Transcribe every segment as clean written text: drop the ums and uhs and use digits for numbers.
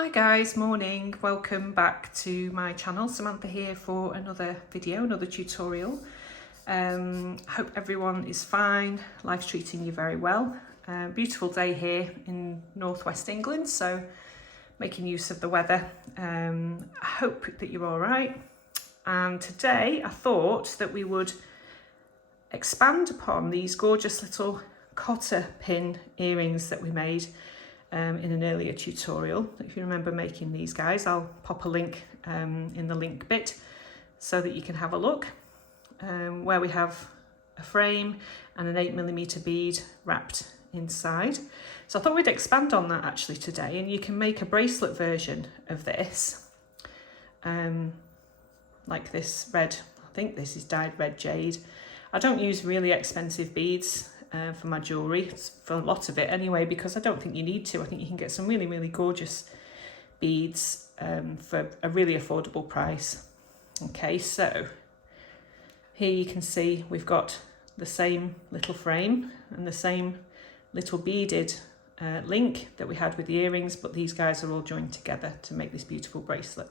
Hi guys, morning. Welcome back to my channel. Samantha here for another video, another tutorial. Hope everyone is fine. Life's treating you very well. Beautiful day here in northwest England, so making use of the weather. I hope that you're all right. And today I thought that we would expand upon these gorgeous little cotter pin earrings that we made in an earlier tutorial. If you remember making these guys, I'll pop a link in the link bit so that you can have a look, where we have a frame and an 8mm bead wrapped inside. So I thought we'd expand on that actually today, and you can make a bracelet version of this, like this red, I think this is dyed red jade. I don't use really expensive beads for my jewellery, for a lot of it anyway, because I don't think you need to. I think you can get some really, really gorgeous beads for a really affordable price. Okay, so here you can see we've got the same little frame and the same little beaded link that we had with the earrings, but these guys are all joined together to make this beautiful bracelet.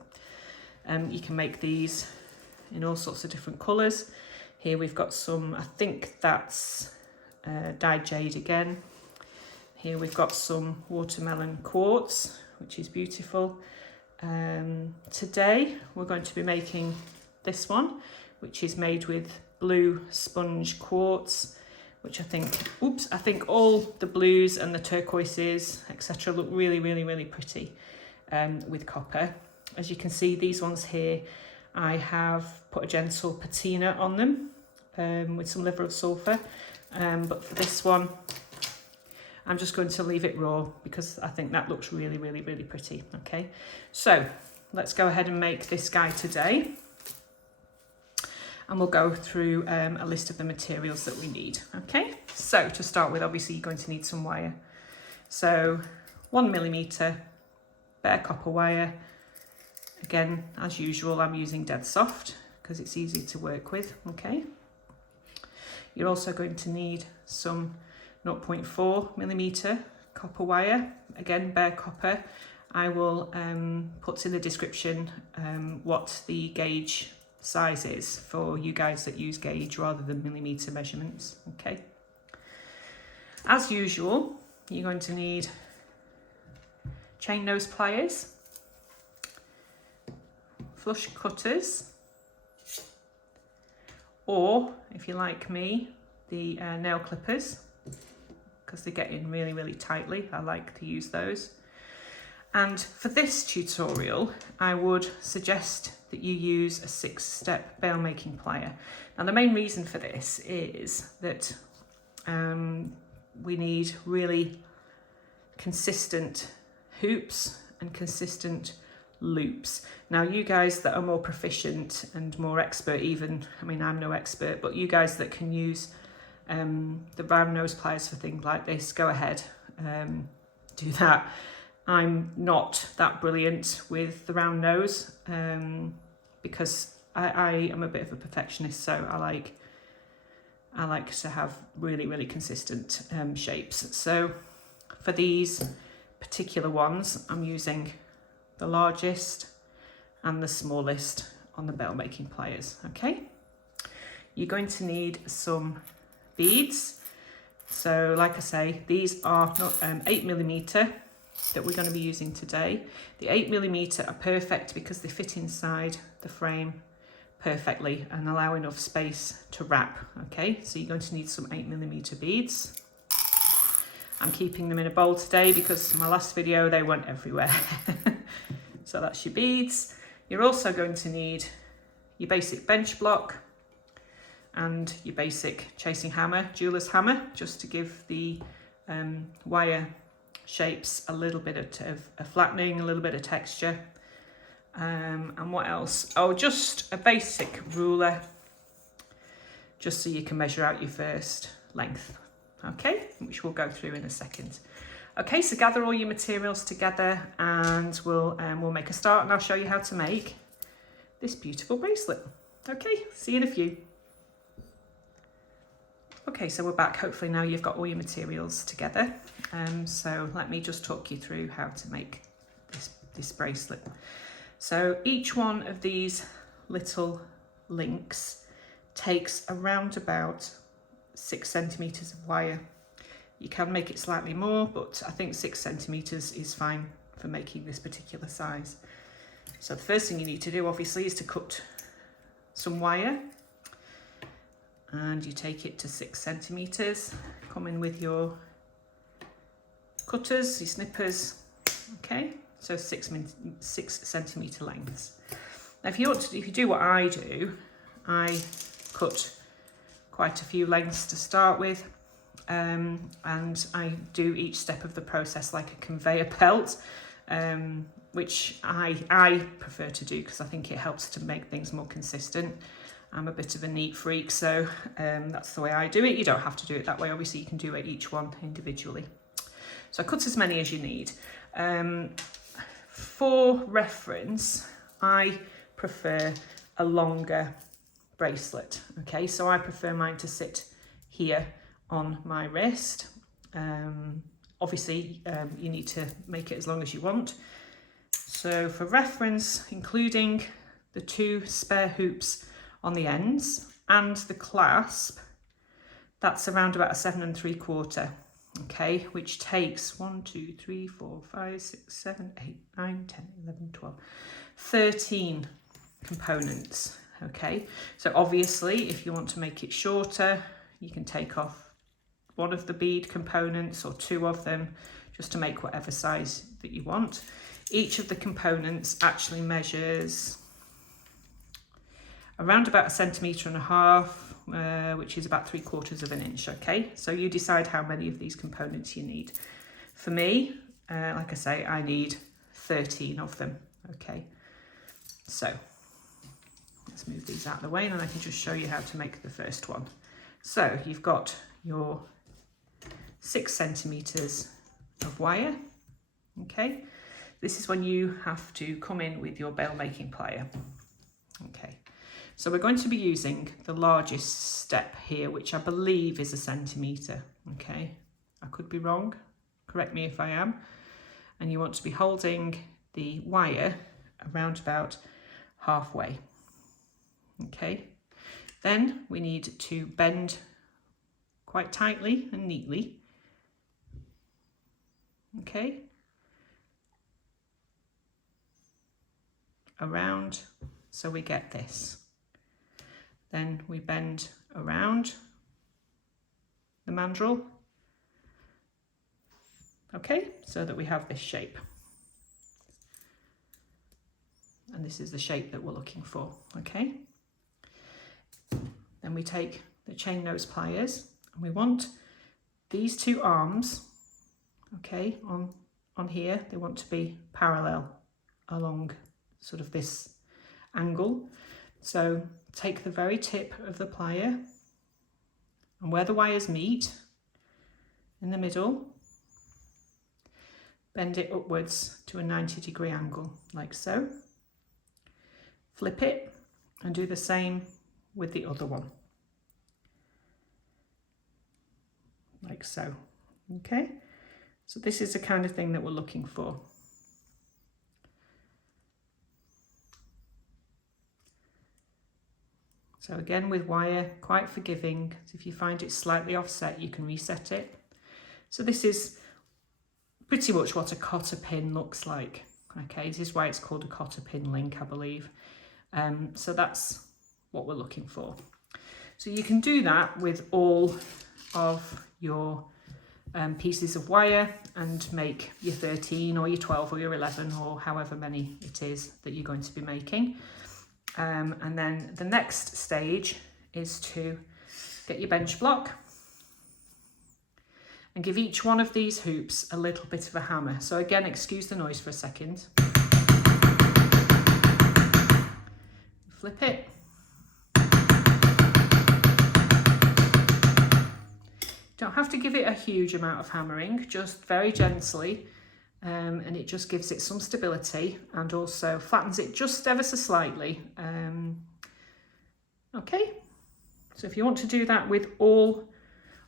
You can make these in all sorts of different colours. Here we've got some, I think that's dyed jade again. Here we've got some watermelon quartz, which is beautiful. Today we're going to be making this one, which is made with blue sponge quartz, which I think all the blues and the turquoises, etc., look really, really, really pretty with copper. As you can see, these ones here, I have put a gentle patina on them with some liver of sulphur. But for this one, I'm just going to leave it raw because I think that looks really, really, really pretty. Okay, so let's go ahead and make this guy today. And we'll go through a list of the materials that we need. Okay, so to start with, obviously you're going to need some wire. So 1mm bare copper wire. Again, as usual, I'm using dead soft because it's easy to work with. Okay. You're also going to need some 0.4mm copper wire, again bare copper. I will put in the description what the gauge size is for you guys that use gauge rather than millimetre measurements. Okay. As usual, you're going to need chain nose pliers, flush cutters, or if you like me, the nail clippers, because they get in really, really tightly. I like to use those. And for this tutorial, I would suggest that you use a 6-step bail making plier. Now the main reason for this is that we need really consistent hoops and consistent loops. Now you guys that are more proficient and more expert, even, I mean I'm no expert, but you guys that can use the round nose pliers for things like this, go ahead, do that. I'm not that brilliant with the round nose because I am a bit of a perfectionist, so I like to have really, really consistent shapes. So for these particular ones, I'm using the largest and the smallest on the bail making pliers. Okay, you're going to need some beads. So like I say, these are 8mm that we're going to be using today. The 8mm are perfect because they fit inside the frame perfectly and allow enough space to wrap. Okay, so you're going to need some 8mm beads. I'm keeping them in a bowl today because in my last video they went everywhere. So that's your beads. You're also going to need your basic bench block and your basic chasing hammer, jeweler's hammer, just to give the wire shapes a little bit of a flattening, a little bit of texture. And what else? Oh, just a basic ruler, just so you can measure out your first length. Okay, which we'll go through in a second. Okay, so gather all your materials together and we'll make a start, and I'll show you how to make this beautiful bracelet. Okay, see you in a few. Okay, so we're back. Hopefully now you've got all your materials together. So let me just talk you through how to make this bracelet. So each one of these little links takes around about 6 centimeters of wire. You can make it slightly more, but I think 6 centimeters is fine for making this particular size. So the first thing you need to do obviously is to cut some wire, and you take it to 6 centimeters. Come in with your cutters, your snippers, okay? So 6 centimeter lengths. Now if you do what I do, I cut quite a few lengths to start with, and I do each step of the process like a conveyor belt, which I prefer to do because I think it helps to make things more consistent. I'm a bit of a neat freak, so that's the way I do it. You don't have to do it that way, obviously you can do it each one individually. So I cut as many as you need. For reference, I prefer a longer bracelet, okay? So I prefer mine to sit here on my wrist. Obviously, you need to make it as long as you want. So for reference, including the 2 spare hoops on the ends and the clasp, that's around about a 7 3/4, okay, which takes 1 2 3 4 5 6 7 8 9 10 11 12 13 components, okay? So obviously if you want to make it shorter, you can take off one of the bead components or 2 of them, just to make whatever size that you want. Each of the components actually measures around about 1.5 centimeters, which is about 3/4 inch, okay? So you decide how many of these components you need. For me, like I say, I need 13 of them, okay? So let's move these out of the way and then I can just show you how to make the first one. So you've got your 6 centimeters of wire, okay? This is when you have to come in with your bail making plier, okay? So we're going to be using the largest step here, which I believe is 1 centimeter, okay? I could be wrong, correct me if I am. And you want to be holding the wire around about halfway, okay? Then we need to bend quite tightly and neatly, okay? Around, so we get this. Then we bend around the mandrel, okay, so that we have this shape. And this is the shape that we're looking for, okay? Then we take the chain nose pliers and we want these 2 arms, okay, on here, they want to be parallel along sort of this angle. So take the very tip of the plier and where the wires meet in the middle, bend it upwards to a 90-degree angle, like so. Flip it and do the same with the other one, like so, okay? So this is the kind of thing that we're looking for. So again, with wire, quite forgiving. So if you find it slightly offset, you can reset it. So this is pretty much what a cotter pin looks like. Okay, this is why it's called a cotter pin link, I believe. So that's what we're looking for. So you can do that with all of your pieces of wire and make your 13 or your 12 or your 11 or however many it is that you're going to be making. And then the next stage is to get your bench block and give each one of these hoops a little bit of a hammer. So again, excuse the noise for a second. Flip it. Don't have to give it a huge amount of hammering, just very gently. And it just gives it some stability and also flattens it just ever so slightly. Okay, so if you want to do that with all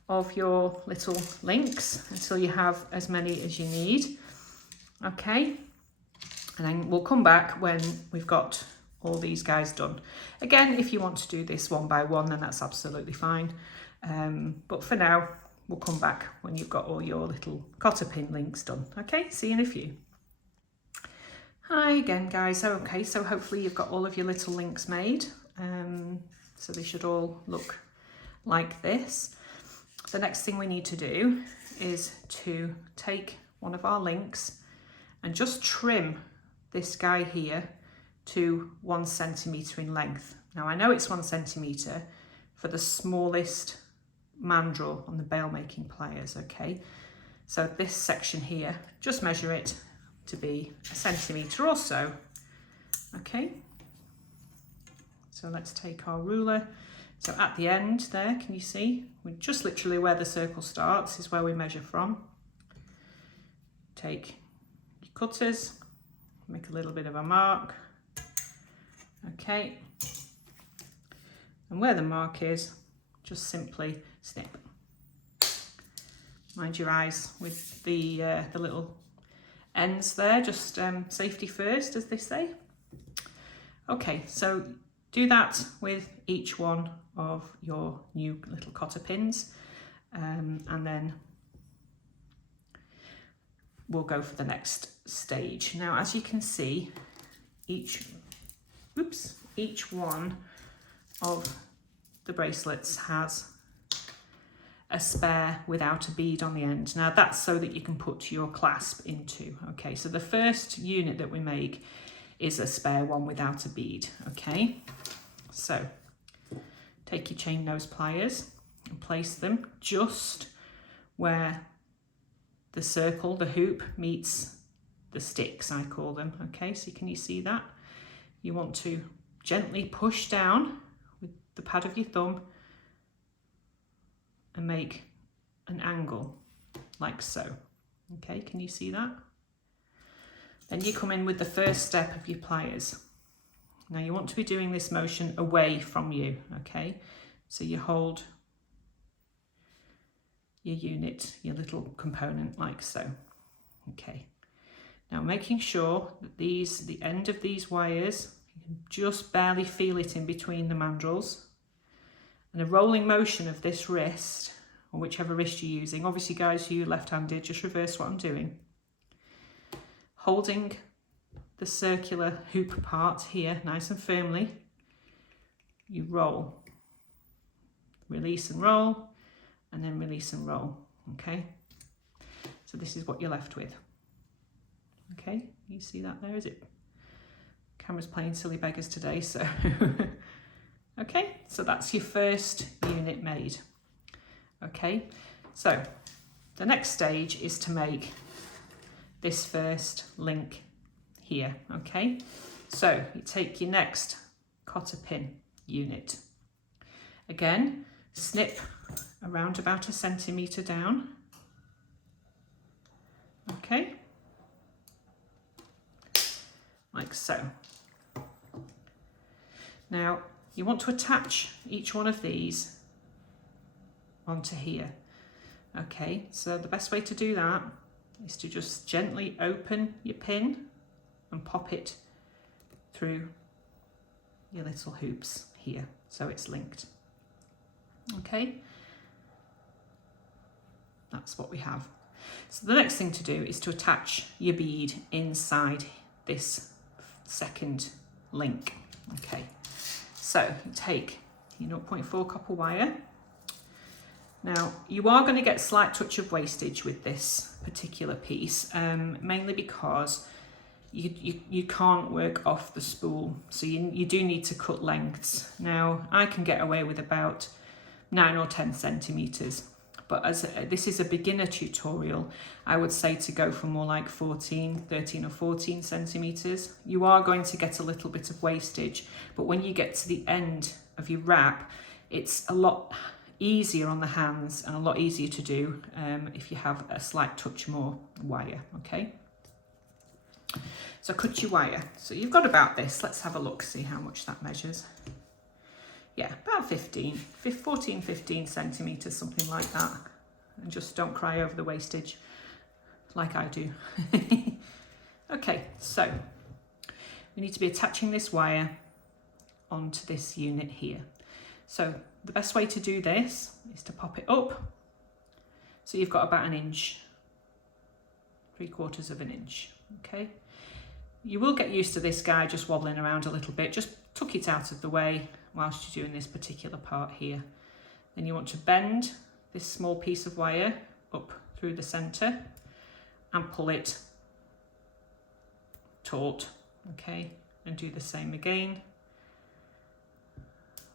of your little links until you have as many as you need, okay, And then we'll come back when we've got all these guys done. Again, if you want to do this one by one, then that's absolutely fine. But for now, we'll come back when you've got all your little cotter pin links done. Okay, see you in a few. Hi again, guys. Okay, so hopefully you've got all of your little links made. So they should all look like this. The next thing we need to do is to take one of our links and just trim this guy here to 1 centimetre in length. Now I know it's 1 centimetre for the smallest mandrel on the bail making pliers, okay? So this section here, just measure it to be 1 centimetre or so, okay? So let's take our ruler. So at the end there, can you see? We just literally where the circle starts is where we measure from. Take your cutters, make a little bit of a mark, okay? And where the mark is, just simply snip. Mind your eyes with the little ends there, just safety first, as they say. Okay, so do that with each one of your new little cotter pins, and then we'll go for the next stage. Now, as you can see, each one of the bracelets has a spare without a bead on the end. Now that's so that you can put your clasp into. Okay, so the first unit that we make is a spare one without a bead. Okay, so take your chain nose pliers and place them just where the circle, the hoop, meets the sticks, I call them. Okay, so can you see that? You want to gently push down with the pad of your thumb and make an angle like so. Okay, can you see that? Then you come in with the first step of your pliers. Now you want to be doing this motion away from you, okay? So you hold your unit, your little component like so. Okay. Now making sure that the end of these wires, you can just barely feel it in between the mandrels. And a rolling motion of this wrist, or whichever wrist you're using. Obviously guys, you left-handed, just reverse what I'm doing. Holding the circular hoop part here nice and firmly, you roll. Release and roll, and then release and roll, okay? So this is what you're left with. Okay, you see that there, is it? Camera's playing silly beggars today, so. Okay, so that's your first unit made. Okay, so the next stage is to make this first link here, okay? So you take your next cotter pin unit. Again, snip around about 1 centimetre down. Okay, like so. Now, you want to attach each one of these onto here. Okay, so the best way to do that is to just gently open your pin and pop it through your little hoops here, so it's linked. Okay, that's what we have. So the next thing to do is to attach your bead inside this second link. Okay, so you take your 0.4 copper wire. Now you are going to get a slight touch of wastage with this particular piece, mainly because you can't work off the spool, so you do need to cut lengths. Now I can get away with about 9 or 10 centimetres, but as this is a beginner tutorial, I would say to go for more like 13 or 14 centimetres. You are going to get a little bit of wastage, but when you get to the end of your wrap, it's a lot easier on the hands and a lot easier to do if you have a slight touch more wire. Okay, so cut your wire. So you've got about this. Let's have a look, see how much that measures. Yeah, about 14, 15 centimetres, something like that. And just don't cry over the wastage like I do. Okay, so we need to be attaching this wire onto this unit here. So the best way to do this is to pop it up. So you've got about 1 inch, 3/4 of an inch, okay? You will get used to this guy just wobbling around a little bit. Just tuck it out of the way whilst you're doing this particular part here. Then you want to bend this small piece of wire up through the centre and pull it taut, okay? And do the same again.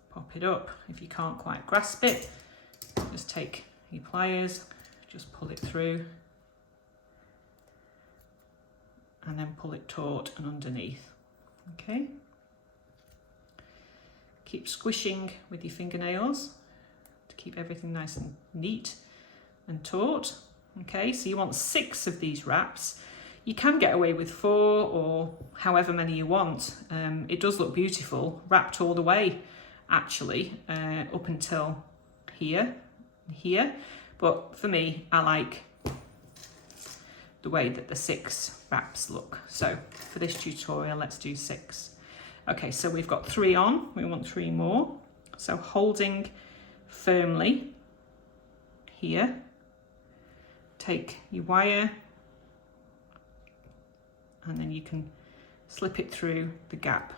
Pop it up. If you can't quite grasp it, just take your pliers, just pull it through, and then pull it taut and underneath, okay? Keep squishing with your fingernails to keep everything nice and neat and taut, okay? So you want 6 of these wraps. You can get away with 4 or however many you want. It does look beautiful, wrapped all the way, actually, up until here, but for me, I like the way that the 6 wraps look. So for this tutorial, let's do 6. Okay, so we've got 3 on, we want 3 more. So holding firmly here, take your wire, and then you can slip it through the gap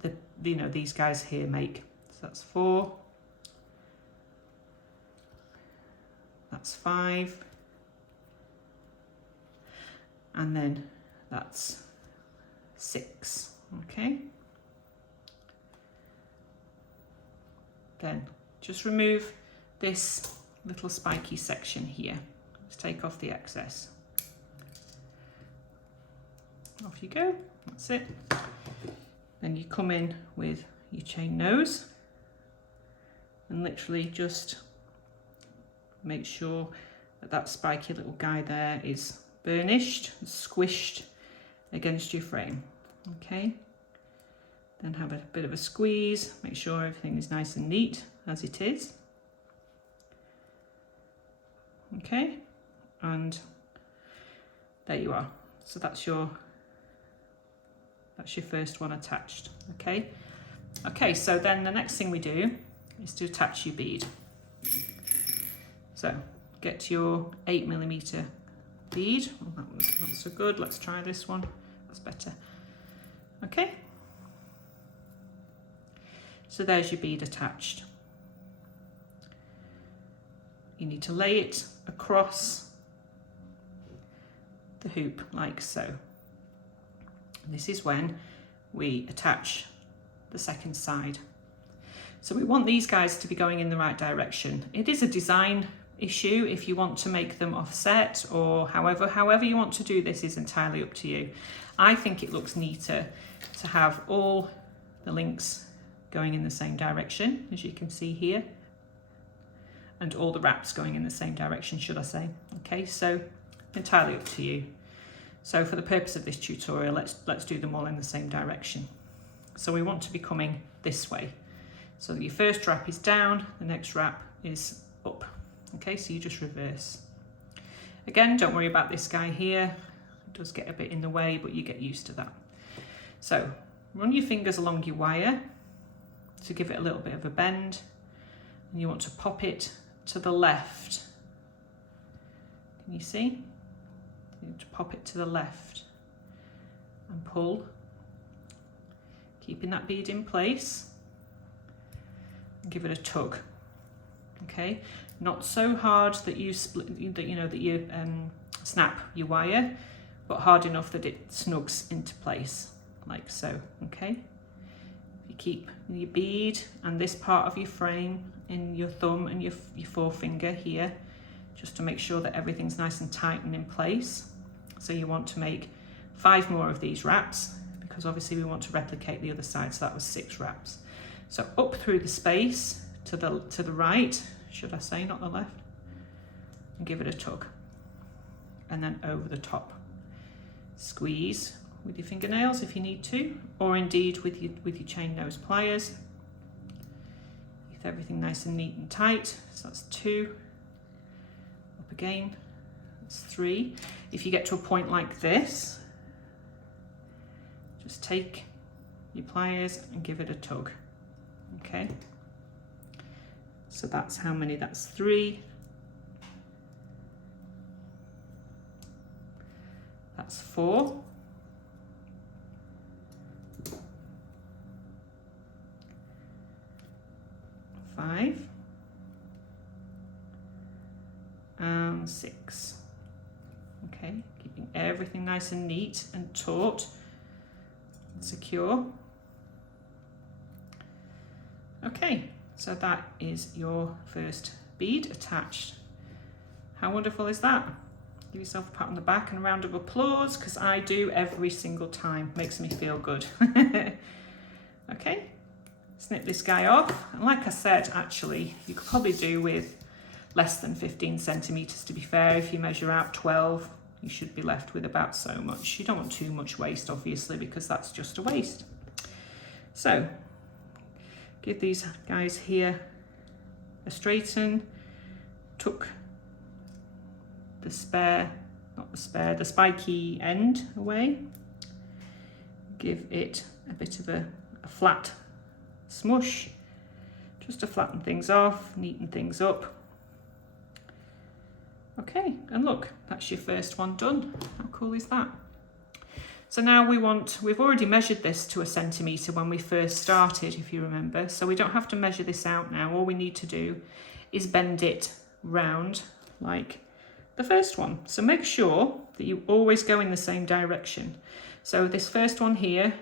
that these guys here make. So that's 4, that's 5, and then that's 6, okay? Then just remove this little spiky section here. Just take off the excess. Off you go, that's it. Then you come in with your chain nose and literally just make sure that that spiky little guy there is burnished, squished against your frame, okay? Then have a bit of a squeeze, make sure everything is nice and neat as it is. Okay, and there you are. So that's your first one attached, okay? Okay, so then the next thing we do is to attach your bead. So get your 8mm bead. Oh, that was not so good. Let's try this one. That's better. Okay. So there's your bead attached. You need to lay it across the hoop like so. And this is when we attach the second side. So we want these guys to be going in the right direction. It is a design issue if you want to make them offset, or however you want to do this is entirely up to you. I think it looks neater to have all the links going in the same direction, as you can see here, and all the wraps going in the same direction, should I say. Okay, so entirely up to you. So for the purpose of this tutorial, let's do them all in the same direction. So we want to be coming this way. So your first wrap is down, the next wrap is up. Okay, so you just reverse. Again, don't worry about this guy here. It does get a bit in the way, but you get used to that. So run your fingers along your wire to give it a little bit of a bend, and you want to pop it to the left. Can you see? You want to pop it to the left and pull, keeping that bead in place, and give it a tug. Okay, not so hard that you split, that you snap your wire, but hard enough that it snugs into place, like so. Okay. You keep your bead and this part of your frame in your thumb and your forefinger here, just to make sure that everything's nice and tight and in place. So you want to make 5 more of these wraps, because obviously we want to replicate the other side. So that was 6 wraps. So up through the space to the right, should I say, not the left, and give it a tug, and then over the top. Squeeze with your fingernails if you need to, or indeed with your chain nose pliers. Keep everything nice and neat and tight. So that's 2. Up again. That's 3. If you get to a point like this, just take your pliers and give it a tug. Okay, so that's how many, that's 3, that's 4, 5, and 6. Okay, keeping everything nice and neat and taut and secure. Okay, so that is your first bead attached. How wonderful is that? Give yourself a pat on the back and a round of applause, because I do every single time. Makes me feel good. Okay, snip this guy off. And like I said, actually, you could probably do with less than 15 centimetres to be fair. If you measure out 12, you should be left with about so much. You don't want too much waste, obviously, because that's just a waste. So, give these guys here a straighten, tuck the the spiky end away, give it a bit of a flat smush, just to flatten things off, neaten things up. Okay, and look, that's your first one done. How cool is that? So now we've already measured this to 1 centimetre when we first started, if you remember, so we don't have to measure this out now. All we need to do is bend it round like the first one. So make sure that you always go in the same direction. So this first one here,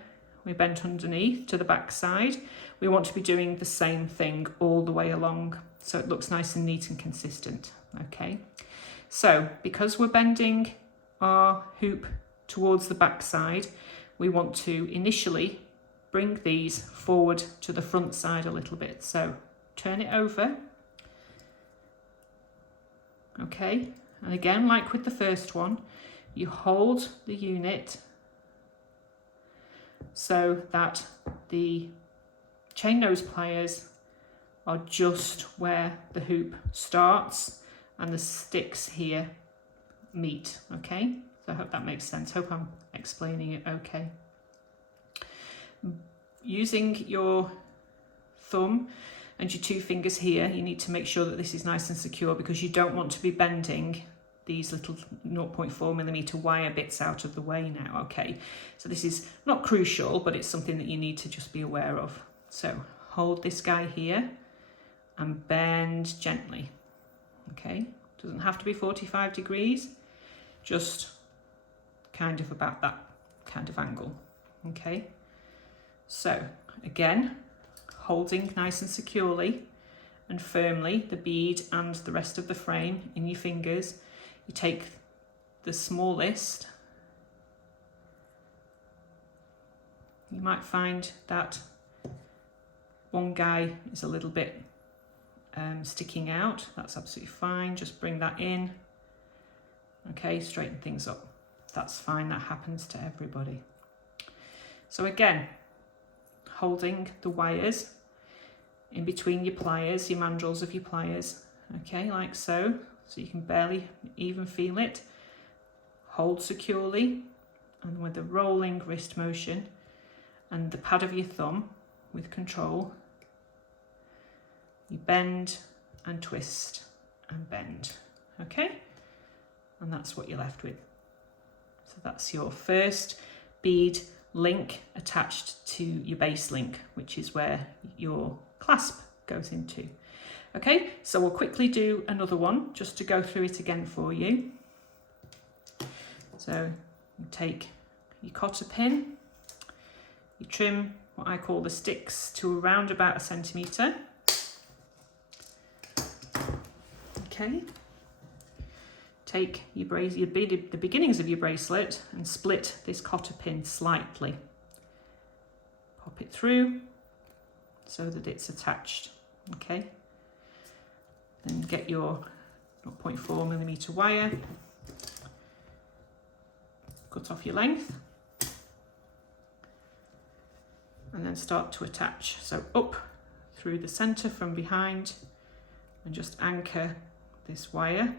we bent underneath to the back side. We want to be doing the same thing all the way along, so it looks nice and neat and consistent. Okay, so because we're bending our hoop towards the back side, we want to initially bring these forward to the front side a little bit. So turn it over. Okay, and again, like with the first one, you hold the unit so that the chain nose pliers are just where the hoop starts and the sticks here meet. Okay, so I hope that makes sense. Hope I'm explaining it okay. Using your thumb and your 2 fingers here, you need to make sure that this is nice and secure, because you don't want to be bending these little 0.4mm wire bits out of the way now. Okay, so this is not crucial, but it's something that you need to just be aware of. So hold this guy here and bend gently. Okay, doesn't have to be 45 degrees, just kind of about that kind of angle. Okay, so again, holding nice and securely and firmly the bead and the rest of the frame in your fingers, you take the smallest. You might find that one guy is a little bit sticking out. That's absolutely fine. Just bring that in. Okay, straighten things up. That's fine. That happens to everybody. So again, holding the wires in between your pliers, your mandrels of your pliers. Okay, like so. So you can barely even feel it. Hold securely, and with a rolling wrist motion and the pad of your thumb with control, you bend and twist and bend. Okay, and that's what you're left with. So that's your first bead link attached to your base link, which is where your clasp goes into. Okay, so we'll quickly do another one just to go through it again for you. So you take your cotter pin, you trim what I call the sticks to around about 1 centimetre. Okay, take your the beginnings of your bracelet and split this cotter pin slightly. Pop it through so that it's attached. Okay, then get your 0.4mm wire, cut off your length, and then start to attach. So up through the centre from behind, and just anchor this wire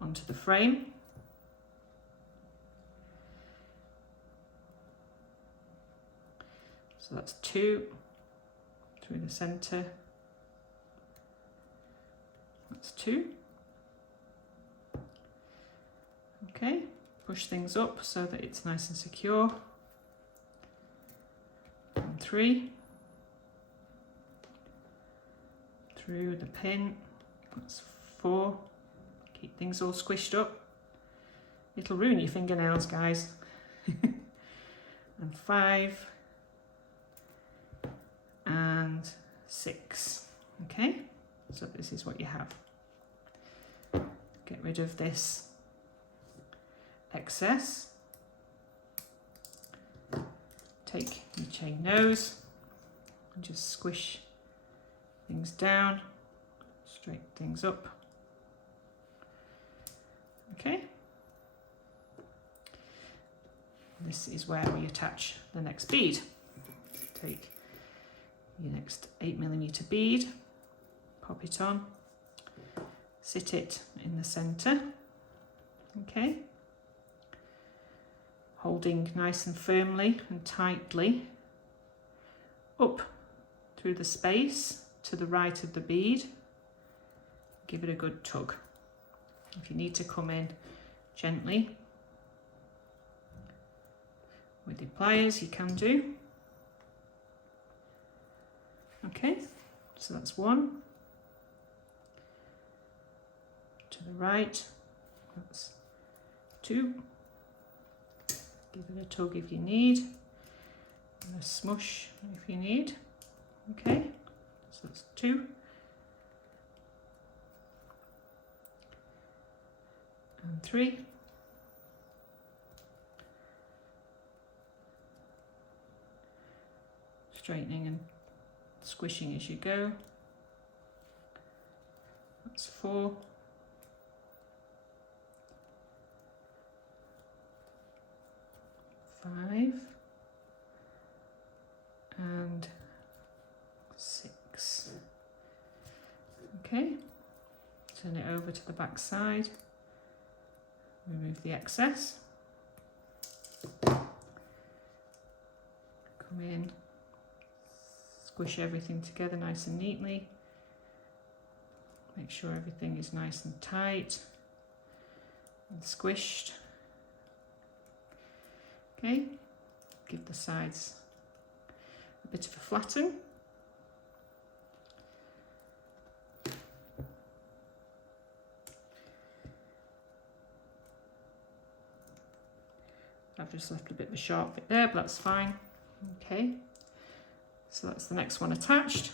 onto the frame. So that's 2 through the center. That's 2. Okay, push things up so that it's nice and secure. And 3 through the pin. That's 4. Keep things all squished up. It'll ruin your fingernails, guys. And 5 and 6. Okay, so this is what you have. Get rid of this excess. Take your chain nose and just squish things down, straighten things up. Okay. This is where we attach the next bead. Take your next 8mm bead, pop it on, sit it in the center. Okay. Holding nice and firmly and tightly up through the space to the right of the bead. Give it a good tug. If you need to come in gently with your pliers, you can do. Okay, so that's 1. To the right, that's 2. Give it a tug if you need, and a smush if you need. Okay, so that's 2. And 3. Straightening and squishing as you go. That's 4. 5 and 6. Okay, turn it over to the back side, remove the excess, come in, squish everything together nice and neatly, make sure everything is nice and tight and squished. Okay, give the sides a bit of a flatten. I've just left a bit of a sharp bit there, but that's fine. Okay, so that's the next one attached.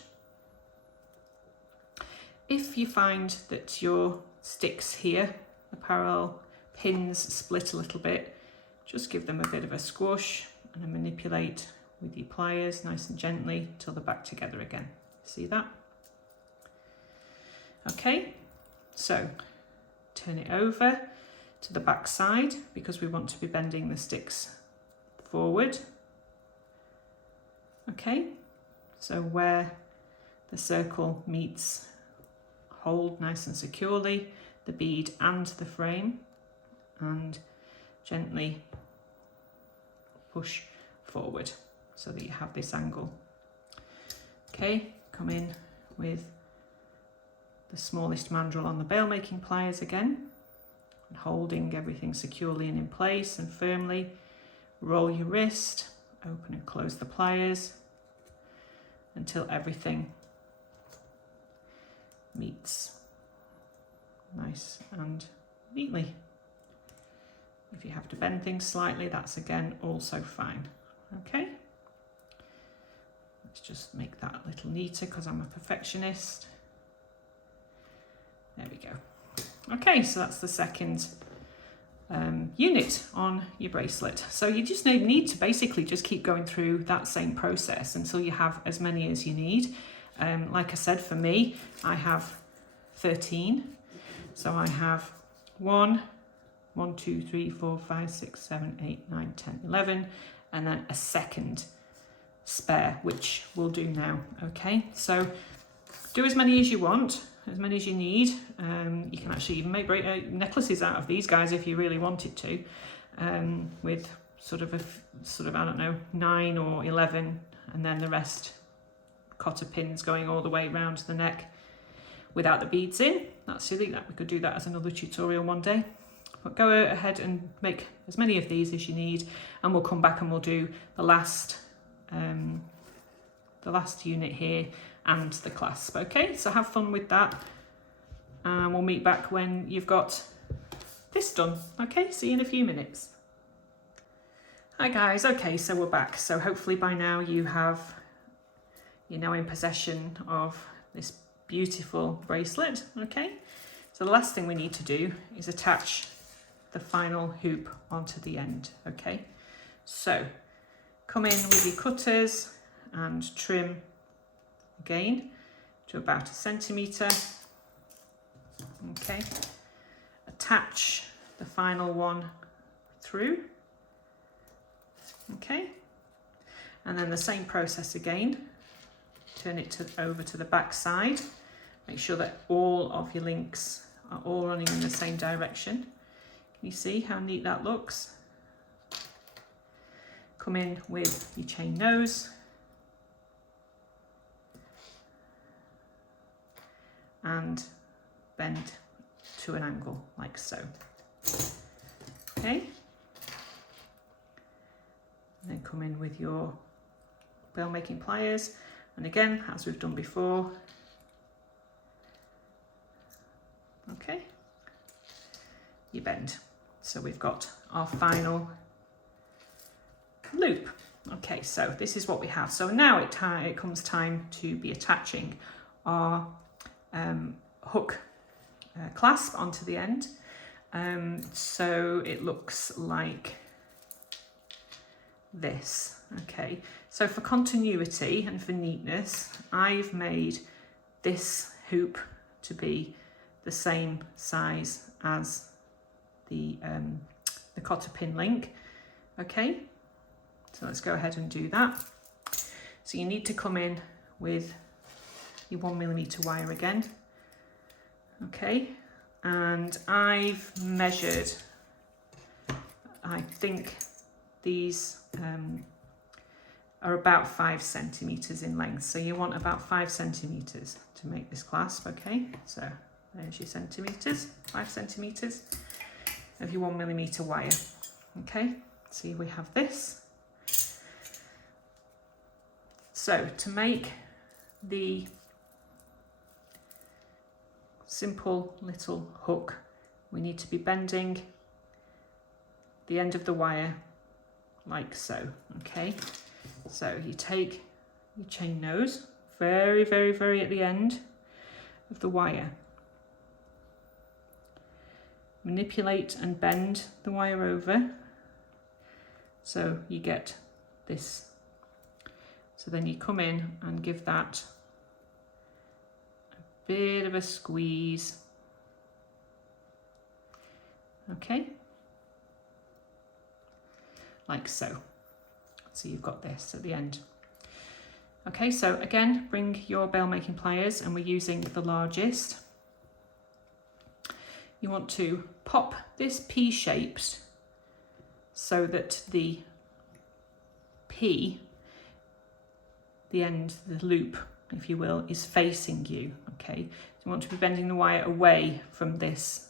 If you find that your sticks here, the parallel pins, split a little bit, just give them a bit of a squish and manipulate with your pliers nice and gently till they're back together again. See that? Okay, so turn it over to the back side because we want to be bending the sticks forward. Okay, so where the circle meets, hold nice and securely the bead and the frame, and gently push forward so that you have this angle. Okay, come in with the smallest mandrel on the bail making pliers again, and holding everything securely and in place and firmly. Roll your wrist, open and close the pliers until everything meets nice and neatly. If you have to bend things slightly, that's again also fine. Okay, let's just make that a little neater because I'm a perfectionist. There we go. Okay, so that's the second unit on your bracelet. So you just need to basically just keep going through that same process until you have as many as you need. Like I said, for me, I have 13. So I have 1, 2, 3, 4, 5, 6, 7, 8, 9, 10, 11, and then a second spare, which we'll do now. Okay, so do as many as you want, as many as you need. You can actually even make necklaces out of these guys if you really wanted to, with sort of I don't know, 9 or 11 and then the rest cotter pins going all the way around the neck without the beads in. That's silly, that we could do that as another tutorial one day. But go ahead and make as many of these as you need, and we'll come back and we'll do the last unit here and the clasp. Okay, so have fun with that, and we'll meet back when you've got this done. Okay, see you in a few minutes. Hi guys, okay, so we're back. So hopefully by now you're now in possession of this beautiful bracelet. Okay, so the last thing we need to do is attach the final hoop onto the end. Okay, so come in with your cutters and trim again to about 1 centimetre. Okay, attach the final one through. Okay, and then the same process again. Turn it over to the back side. Make sure that all of your links are all running in the same direction. Can you see how neat that looks? Come in with your chain nose. And bend to an angle like so. Okay. And then come in with your bail making pliers. And again, as we've done before. Okay. You bend. So we've got our final loop. Okay, so this is what we have. So now it comes time to be attaching our hook clasp onto the end. So it looks like this. Okay, so for continuity and for neatness, I've made this hoop to be the same size as the cotter pin link. Okay, so let's go ahead and do that. So you need to come in with your 1mm wire again. Okay, and I've measured, I think these are about 5 centimetres in length. So you want about 5 centimetres to make this clasp. Okay, so there's your centimetres, 5 centimetres of your 1mm wire. Okay, see we have this. So to make the simple little hook, we need to be bending the end of the wire like so. Okay, so you take your chain nose very, very, very at the end of the wire, manipulate and bend the wire over so you get this. So then you come in and give that a bit of a squeeze. Okay, like so. So you've got this at the end. Okay, so again, bring your bail making pliers, and we're using the largest. You want to pop this P shaped so that the P, the end, the loop, if you will, is facing you. Okay, so you want to be bending the wire away from this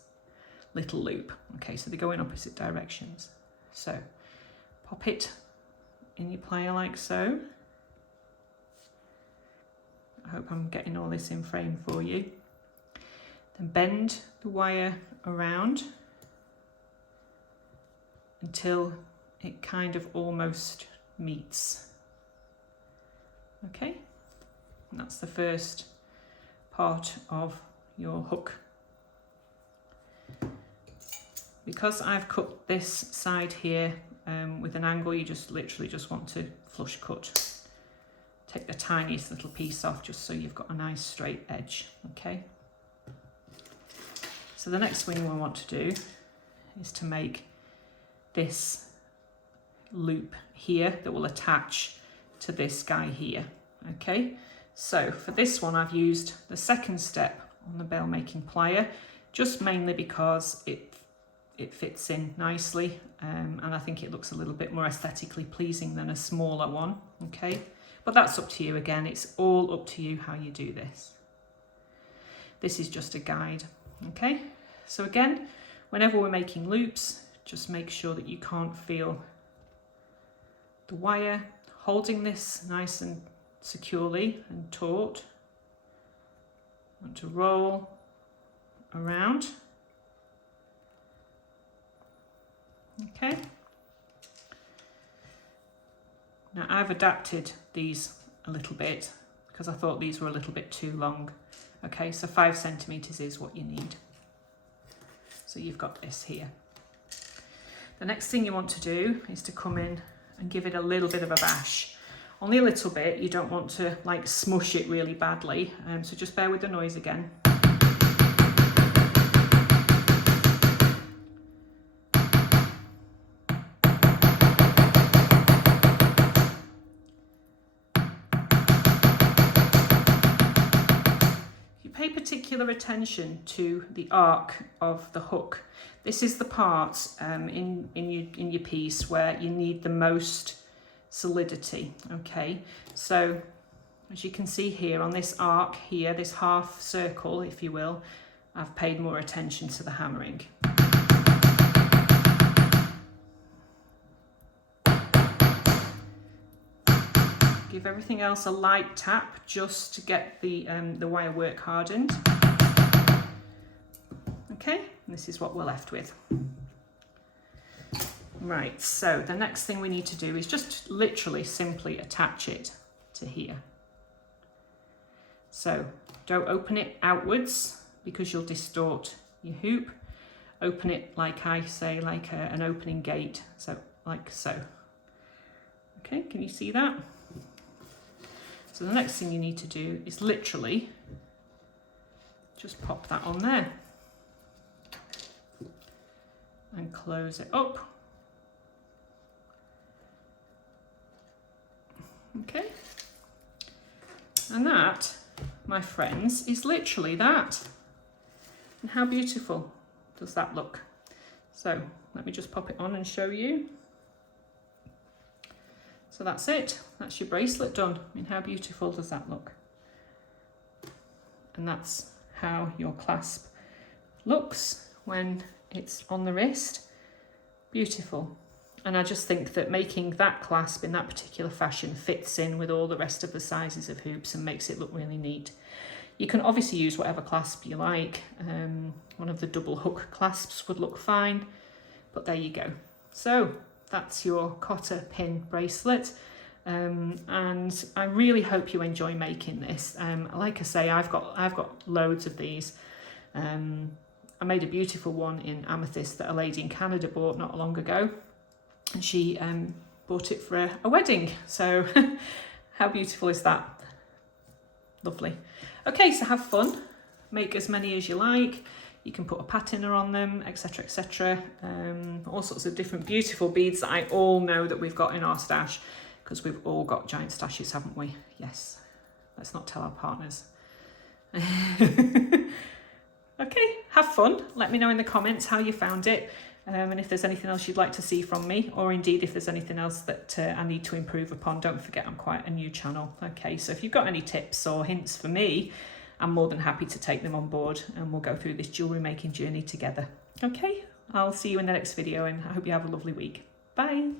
little loop. Okay, so they go in opposite directions. So pop it in your plier like so. I hope I'm getting all this in frame for you. Then bend the wire around until it kind of almost meets. Okay, and that's the first part of your hook. Because I've cut this side here with an angle, you just literally just want to flush cut. Take the tiniest little piece off just so you've got a nice straight edge. Okay. So the next thing we want to do is to make this loop here that will attach to this guy here. Okay, so for this one I've used the second step on the bail making plier, just mainly because it fits in nicely, and I think it looks a little bit more aesthetically pleasing than a smaller one. Okay, But that's up to you again. It's all up to you how you do this. This is just a guide, okay? So again, whenever we're making loops, just make sure that you can't feel the wire, holding this nice and securely and taut. Want to roll around. Okay. Now I've adapted these a little bit because I thought these were a little bit too long. Okay, so 5 centimeters is what you need. So you've got this here. The next thing you want to do is to come in and give it a little bit of a bash. Only a little bit, you don't want to like smush it really badly. So just bear with the noise again. Pay particular attention to the arc of the hook. This is the part in your piece where you need the most solidity, okay? So as you can see here on this arc here, this half circle, if you will, I've paid more attention to the hammering. Give everything else a light tap just to get the wire work hardened. Okay, and this is what we're left with. Right, so the next thing we need to do is just literally simply attach it to here. So don't open it outwards because you'll distort your hoop. Open it like I say, like an opening gate, so like so. Okay, can you see that? So the next thing you need to do is literally just pop that on there and close it up. Okay, and that, my friends, is literally that. And how beautiful does that look? So let me just pop it on and show you. So that's it, that's your bracelet done. I mean, how beautiful does that look? And that's how your clasp looks when it's on the wrist. Beautiful. And I just think that making that clasp in that particular fashion fits in with all the rest of the sizes of hoops and makes it look really neat. You can obviously use whatever clasp you like. One of the double hook clasps would look fine, but there you go. So that's your cotter pin bracelet, and I really hope you enjoy making this. Like I say, I've got loads of these. I made a beautiful one in amethyst that a lady in Canada bought not long ago, and she bought it for a wedding. So how beautiful is that? Lovely. Okay, so have fun. Make as many as you like. You can put a patina on them, etc, etc. All sorts of different beautiful beads that I all know that we've got in our stash, because we've all got giant stashes, haven't we? Yes. Let's not tell our partners. Okay, have fun. Let me know in the comments how you found it, and if there's anything else you'd like to see from me, or indeed if there's anything else that I need to improve upon. Don't forget, I'm quite a new channel. Okay, so if you've got any tips or hints for me, I'm more than happy to take them on board, and we'll go through this jewellery making journey together. Okay, I'll see you in the next video, and I hope you have a lovely week. Bye.